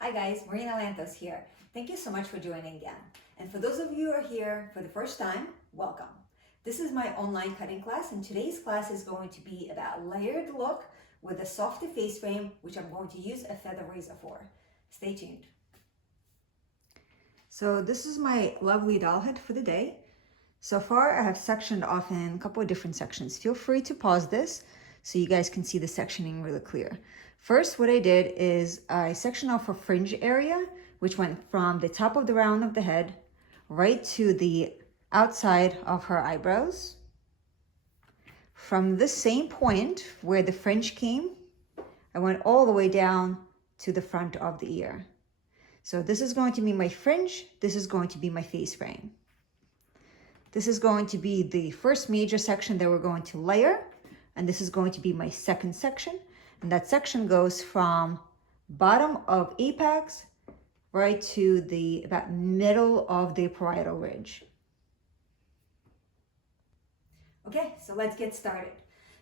Hi guys, Marina Lantos here. Thank you so much for joining again. And for those of you who are here for the first time, welcome. This is my online cutting class, and today's class is going to be about layered look with a softer face frame, which I'm going to use a feather razor for. Stay tuned. So this is my lovely doll head for the day. So far I have sectioned off in a couple of different sections. Feel free to pause this so you guys can see the sectioning really clear. First, what I did is I sectioned off a fringe area, which went from the top of the round of the head right to the outside of her eyebrows. From this same point where the fringe came, I went all the way down to the front of the ear. So this is going to be my fringe. This is going to be my face frame. This is going to be the first major section that we're going to layer, and this is going to be my second section. And that section goes from bottom of apex right to the about middle of the parietal ridge. Okay, so let's get started.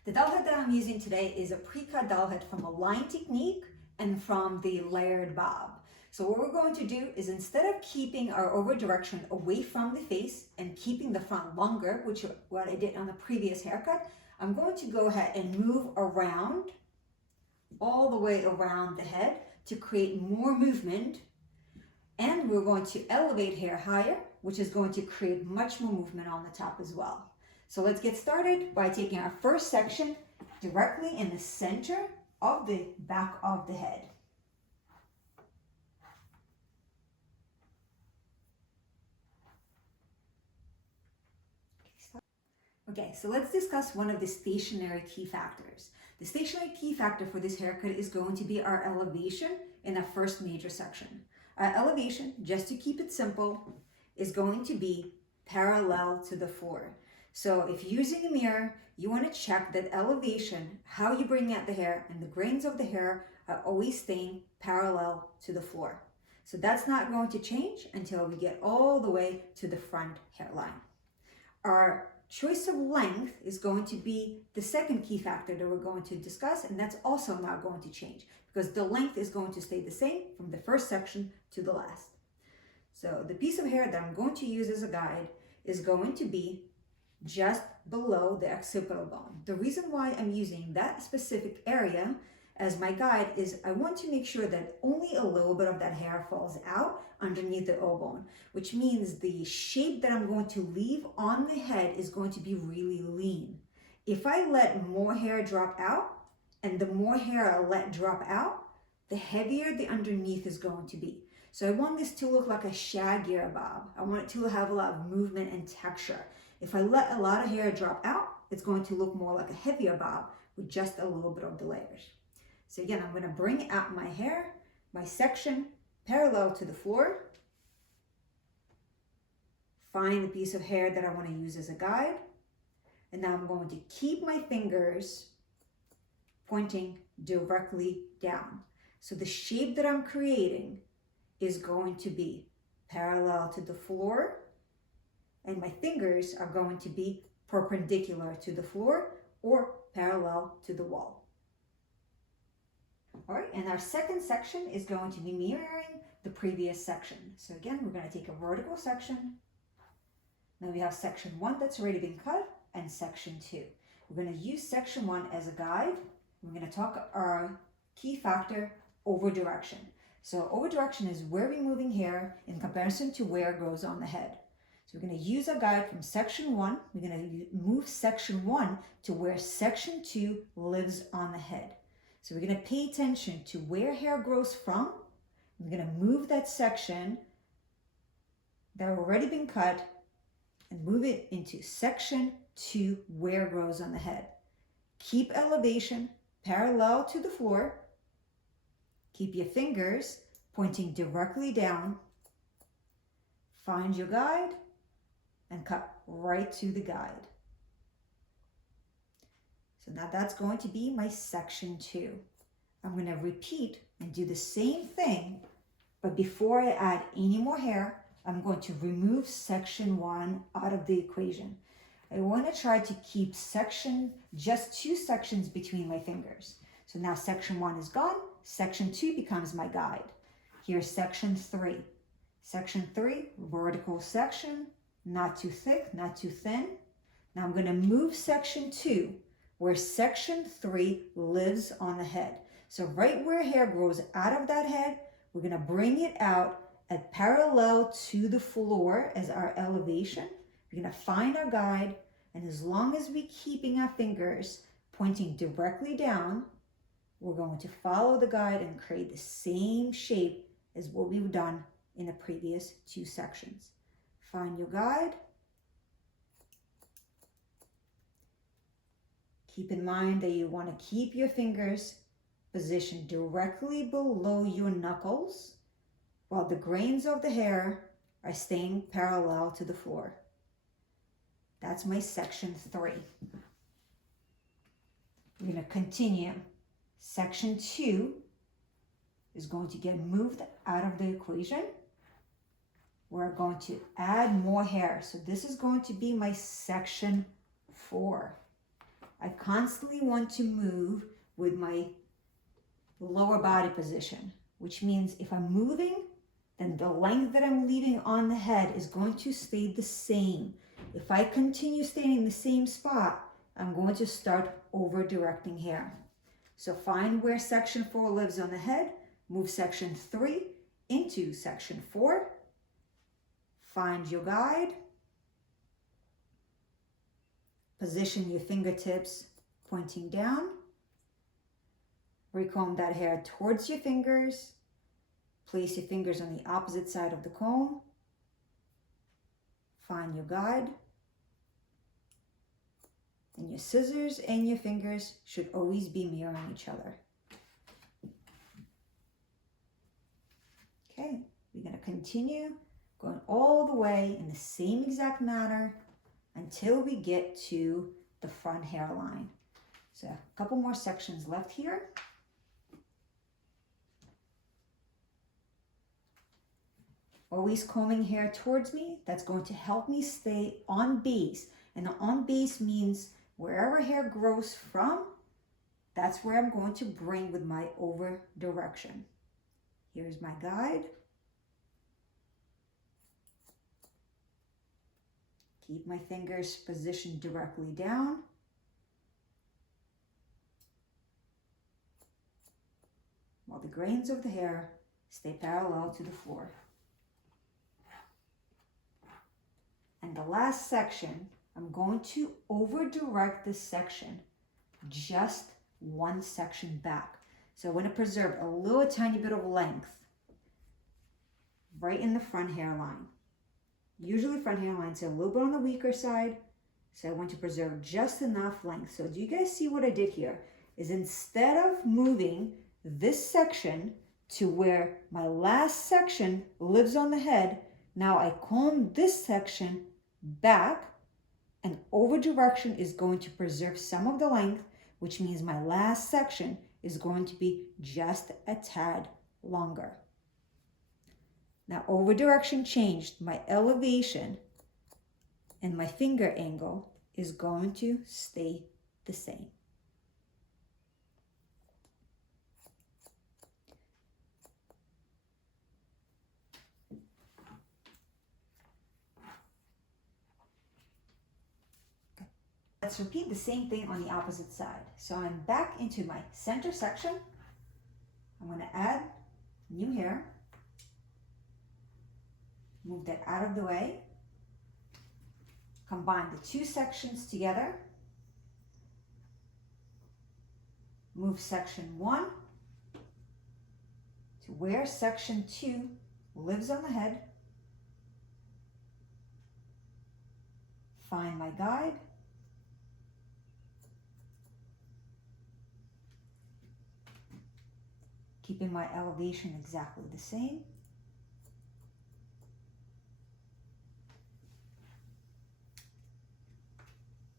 The doll head that I'm using today is a pre-cut doll head from a line technique and from the layered bob. So what we're going to do is, instead of keeping our over direction away from the face and keeping the front longer, which is what I did on the previous haircut, I'm going to go ahead and move around all the way around the head to create more movement. And we're going to elevate hair higher, which is going to create much more movement on the top as well. So let's get started by taking our first section directly in the center of the back of the head. Okay, so let's discuss one of the stationary key factors. The stationary key factor for this haircut is going to be our elevation in our first major section. Our elevation, just to keep it simple, is going to be parallel to the floor. So if you're using a mirror, you want to check that elevation, how you bring out the hair, and the grains of the hair are always staying parallel to the floor. So that's not going to change until we get all the way to the front hairline. Our choice of length is going to be the second key factor that we're going to discuss, and that's also not going to change because the length is going to stay the same from the first section to the last. So the piece of hair that I'm going to use as a guide is going to be just below the occipital bone. The reason why I'm using that specific area as my guide is I want to make sure that only a little bit of that hair falls out underneath the O bone, which means the shape that I'm going to leave on the head is going to be really lean. If I let more hair drop out, and the more hair I let drop out, the heavier the underneath is going to be. So I want this to look like a shaggier bob. I want it to have a lot of movement and texture. If I let a lot of hair drop out, it's going to look more like a heavier bob with just a little bit of the layers. So again, I'm going to bring out my hair, my section parallel to the floor. Find the piece of hair that I want to use as a guide. And now I'm going to keep my fingers pointing directly down. So the shape that I'm creating is going to be parallel to the floor, and my fingers are going to be perpendicular to the floor or parallel to the wall. All right, and our second section is going to be mirroring the previous section. So again, we're going to take a vertical section. Now we have section 1 that's already been cut and section 2. We're going to use section 1 as a guide. We're going to talk our key factor, over direction. So over direction is where we're moving hair in comparison to where it goes on the head. So we're going to use a guide from section 1. We're going to move section 1 to where section 2 lives on the head. So we're going to pay attention to where hair grows from. We're going to move that section that already been cut and move it into section 2 where it grows on the head. Keep elevation parallel to the floor. Keep your fingers pointing directly down. Find your guide and cut right to the guide. So now that's going to be my section 2. I'm going to repeat and do the same thing, but before I add any more hair, I'm going to remove section 1 out of the equation. I want to try to keep just 2 sections between my fingers. So now section 1 is gone, section 2 becomes my guide. Here's section 3. Section 3, vertical section, not too thick, not too thin. Now I'm going to move section 2, where section 3 lives on the head. So right where hair grows out of that head, we're going to bring it out at parallel to the floor as our elevation. We're going to find our guide, and as long as we're keeping our fingers pointing directly down, we're going to follow the guide and create the same shape as what we've done in the previous 2 sections. Find your guide. Keep in mind that you want to keep your fingers positioned directly below your knuckles while the grains of the hair are staying parallel to the floor. That's my section 3. We're going to continue. Section 2 is going to get moved out of the equation. We're going to add more hair. So this is going to be my section 4. I constantly want to move with my lower body position, which means if I'm moving, then the length that I'm leaving on the head is going to stay the same. If I continue staying in the same spot, I'm going to start over directing hair. So find where section 4 lives on the head, move section 3 into section 4, find your guide, position your fingertips pointing down, recomb that hair towards your fingers, place your fingers on the opposite side of the comb, find your guide, and your scissors and your fingers should always be mirroring each other. Okay, we're going to continue going all the way in the same exact manner until we get to the front hairline. So a couple more sections left here. Always combing hair towards me. That's going to help me stay on base. And on base means wherever hair grows from, that's where I'm going to bring with my over direction. Here's my guide. Keep my fingers positioned directly down. While the grains of the hair stay parallel to the floor. And the last section, I'm going to over direct this section just one section back. So I want to preserve a little tiny bit of length right in the front hairline. Usually front hairlines are a little bit on the weaker side, so I want to preserve just enough length. So do you guys see what I did here? Is instead of moving this section to where my last section lives on the head, now I comb this section back, and over direction is going to preserve some of the length, which means my last section is going to be just a tad longer. Now over direction changed, my elevation and my finger angle is going to stay the same. Let's repeat the same thing on the opposite side. So I'm back into my center section. I'm going to add new hair. Move that out of the way. Combine the 2 sections together. Move section 1 to where section 2 lives on the head. Find my guide. Keeping my elevation exactly the same.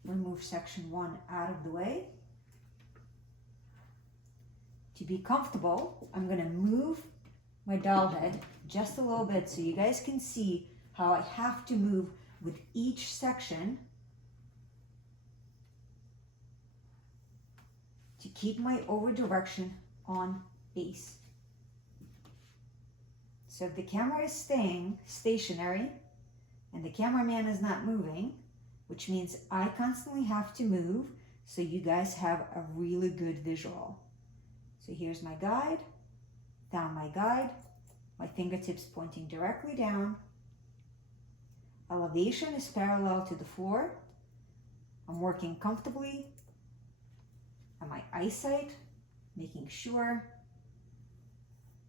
Remove section 1 out of the way. To be comfortable, I'm going to move my doll head just a little bit so you guys can see how I have to move with each section to keep my over direction on base. So if the camera is staying stationary and the cameraman is not moving, which means I constantly have to move so you guys have a really good visual. So here's my guide, down my guide, my fingertips pointing directly down. Elevation is parallel to the floor. I'm working comfortably on my eyesight, making sure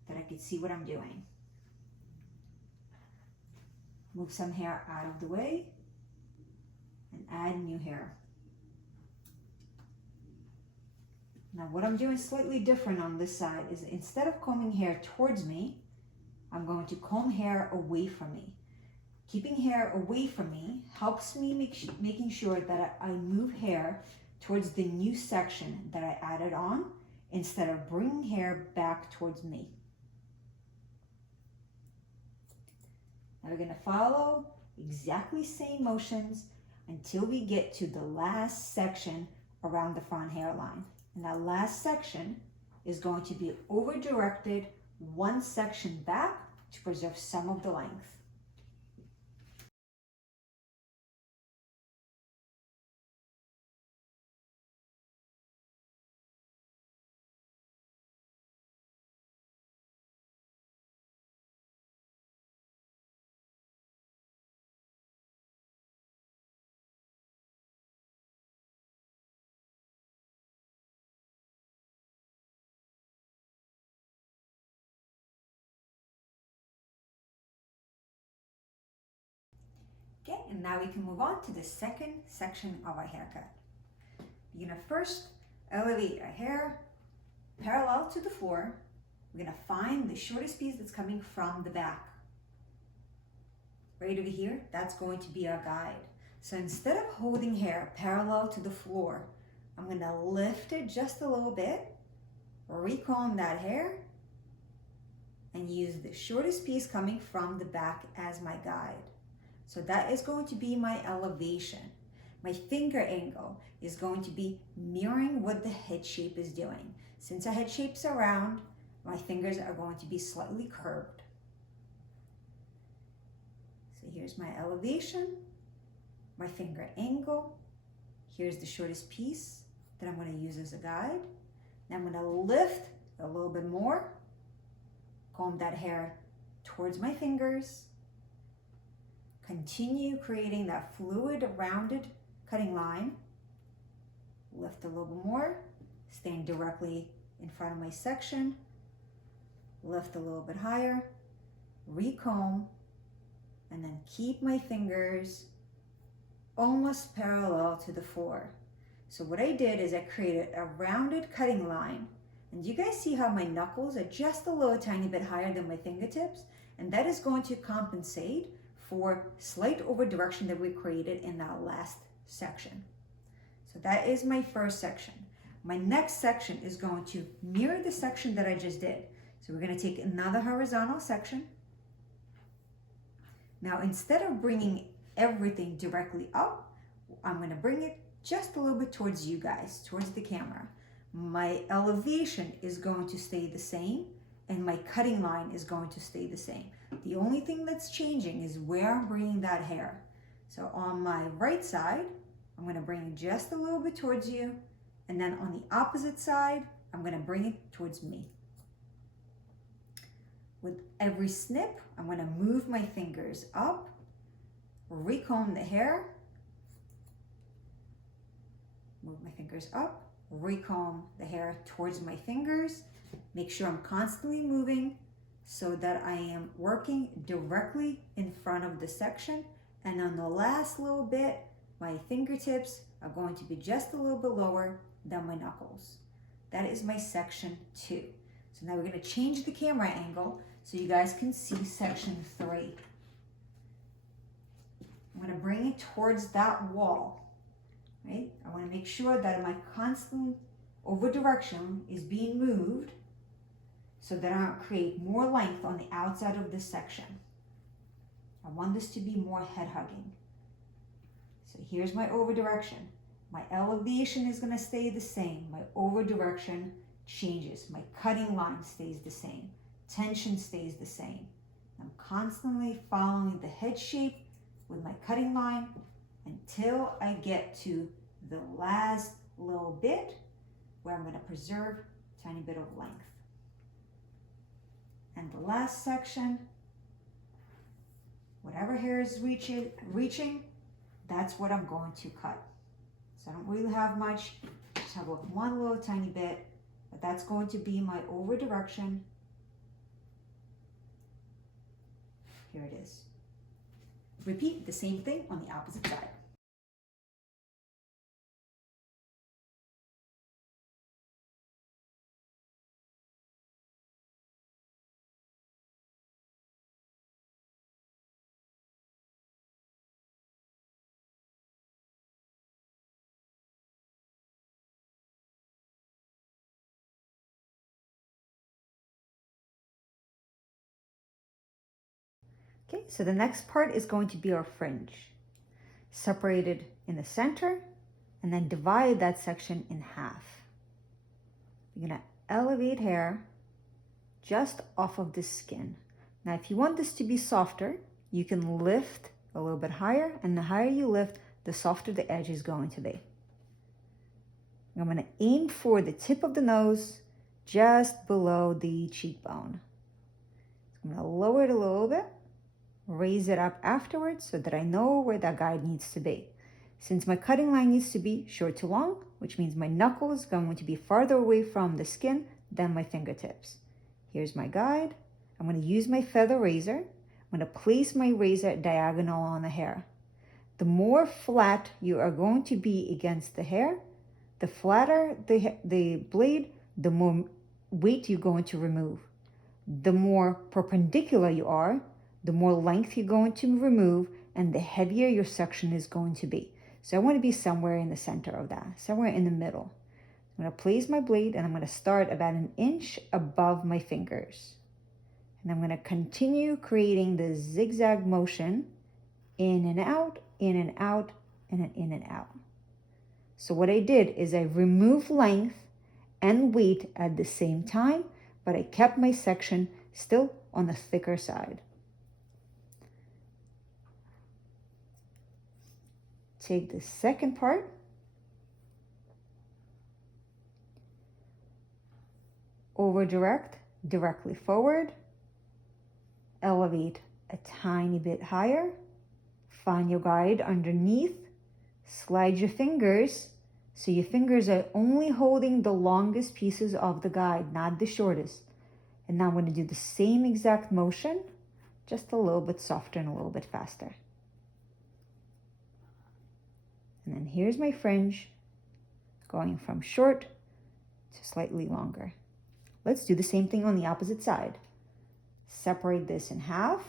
that I can see what I'm doing. Move some hair out of the way and add new hair. Now what I'm doing slightly different on this side is instead of combing hair towards me, I'm going to comb hair away from me. Keeping hair away from me helps me making sure that I move hair towards the new section that I added on instead of bringing hair back towards me. Now we're going to follow exactly same motions until we get to the last section around the front hairline. And that last section is going to be over-directed one section back to preserve some of the length. Okay, and now we can move on to the second section of our haircut. You're gonna first elevate our hair parallel to the floor. We're gonna find the shortest piece that's coming from the back. Right over here, that's going to be our guide. So instead of holding hair parallel to the floor, I'm gonna lift it just a little bit, recomb that hair, and use the shortest piece coming from the back as my guide. So that is going to be my elevation. My finger angle is going to be mirroring what the head shape is doing. Since our head shape's around, my fingers are going to be slightly curved. So here's my elevation, my finger angle. Here's the shortest piece that I'm going to use as a guide. Now I'm going to lift a little bit more, comb that hair towards my fingers, continue creating that fluid, rounded cutting line. Lift a little bit more, staying directly in front of my section. Lift a little bit higher, recomb, and then keep my fingers almost parallel to the floor. So what I did is I created a rounded cutting line. And you guys see how my knuckles are just a little tiny bit higher than my fingertips? And that is going to compensate for slight over direction that we created in that last section. So that is my first section. My next section is going to mirror the section that I just did. So we're going to take another horizontal section. Now instead of bringing everything directly up, I'm going to bring it just a little bit towards you guys, towards the camera. My elevation is going to stay the same and my cutting line is going to stay the same. The only thing that's changing is where I'm bringing that hair. So on my right side, I'm going to bring it just a little bit towards you. And then on the opposite side, I'm going to bring it towards me. With every snip, I'm going to move my fingers up, recomb the hair, move my fingers up, recomb the hair towards my fingers. Make sure I'm constantly moving so that I am working directly in front of the section. And on the last little bit, my fingertips are going to be just a little bit lower than my knuckles. That is my section 2. So now we're going to change the camera angle so you guys can see section 3. I'm going to bring it towards that wall, right? I want to make sure that my constant over direction is being moved so that I don't create more length on the outside of this section. I want this to be more head hugging. So here's my over direction. My elevation is going to stay the same. My over direction changes. My cutting line stays the same. Tension stays the same. I'm constantly following the head shape with my cutting line until I get to the last little bit where I'm going to preserve a tiny bit of length. And the last section, whatever hair is reaching, that's what I'm going to cut. So I don't really have much, just have one little tiny bit, but that's going to be my over direction. Here it is. Repeat the same thing on the opposite side. Okay, so the next part is going to be our fringe. Separated in the center, and then divide that section in half. You're gonna elevate hair just off of the skin. Now, if you want this to be softer, you can lift a little bit higher, and the higher you lift, the softer the edge is going to be. I'm gonna aim for the tip of the nose, just below the cheekbone. I'm gonna lower it a little bit, raise it up afterwards so that I know where that guide needs to be. Since my cutting line needs to be short to long, which means my knuckle is going to be farther away from the skin than my fingertips. Here's my guide. I'm going to use my feather razor. I'm going to place my razor diagonal on the hair. The more flat you are going to be against the hair, the flatter the blade, the more weight you're going to remove. The more perpendicular you are, the more length you're going to remove, and the heavier your section is going to be. So I want to be somewhere in the center of that, somewhere in the middle. I'm going to place my blade, and I'm going to start about an inch above my fingers. And I'm going to continue creating the zigzag motion, in and out, in and out, and then in and out. So what I did is I removed length and weight at the same time, but I kept my section still on the thicker side. Take the second part, over direct, directly forward, elevate a tiny bit higher, find your guide underneath, slide your fingers, so your fingers are only holding the longest pieces of the guide, not the shortest. And now I'm going to do the same exact motion, just a little bit softer and a little bit faster. And then here's my fringe, going from short to slightly longer. Let's do the same thing on the opposite side. Separate this in half.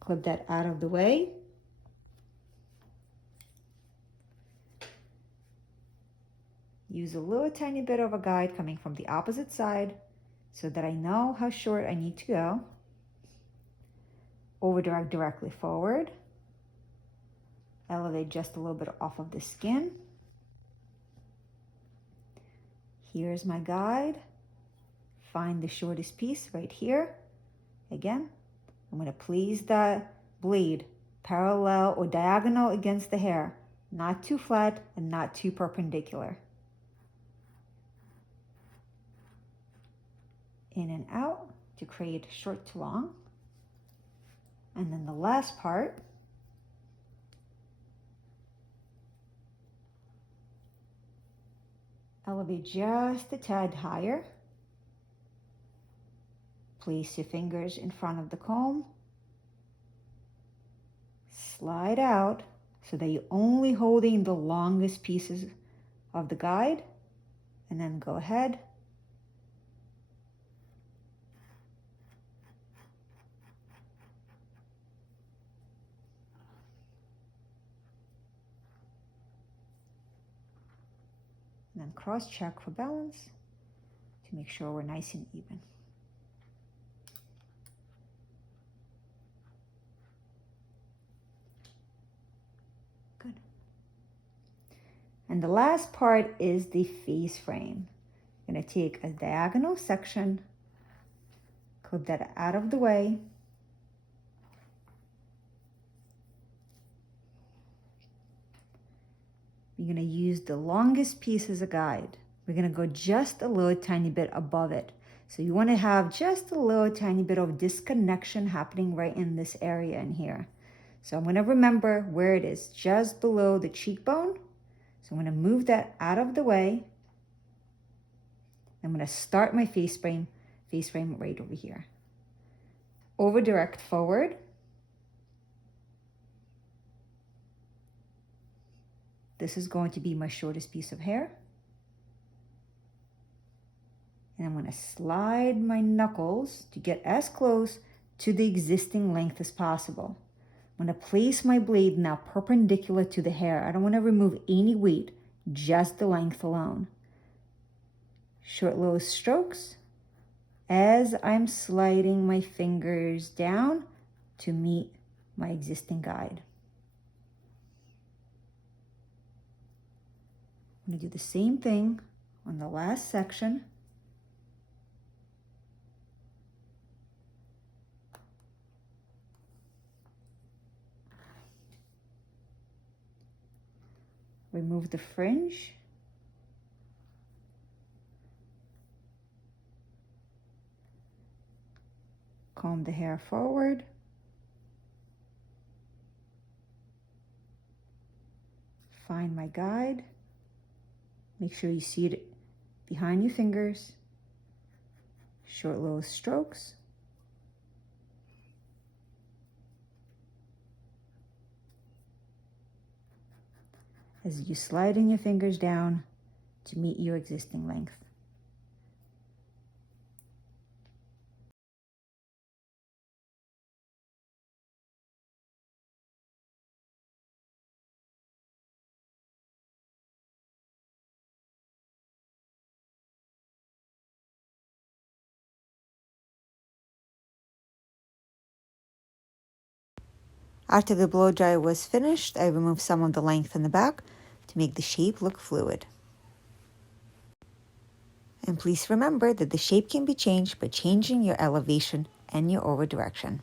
Clip that out of the way. Use a little tiny bit of a guide coming from the opposite side so that I know how short I need to go. Over direct directly forward. Elevate just a little bit off of the skin. Here's my guide. Find the shortest piece right here. Again, I'm going to place the blade parallel or diagonal against the hair, not too flat and not too perpendicular. In and out to create short to long. And then the last part, elevate just a tad higher. Place your fingers in front of the comb. Slide out so that you're only holding the longest pieces of the guide. And then go ahead. And then cross-check for balance to make sure we're nice and even. Good. And the last part is the face frame. I'm going to take a diagonal section Clip that out of the way. You're going to use the longest piece as a guide. We're going to go just a little tiny bit above it. So you want to have just a little tiny bit of disconnection happening right in this area in here. So I'm going to remember where it is, just below the cheekbone. So I'm going to move that out of the way. I'm going to start my face frame right over here. Over direct forward. This is going to be my shortest piece of hair. And I'm going to slide my knuckles to get as close to the existing length as possible. I'm going to place my blade now perpendicular to the hair. I don't want to remove any weight, just the length alone. Short little strokes as I'm sliding my fingers down to meet my existing guide. I'm going to do the same thing on the last section. Remove the fringe. Comb the hair forward. Find my guide. Make sure you see it behind your fingers. Short little strokes. As you slide in your fingers down to meet your existing length. After the blow dry was finished, I removed some of the length in the back to make the shape look fluid. And please remember that the shape can be changed by changing your elevation and your over direction.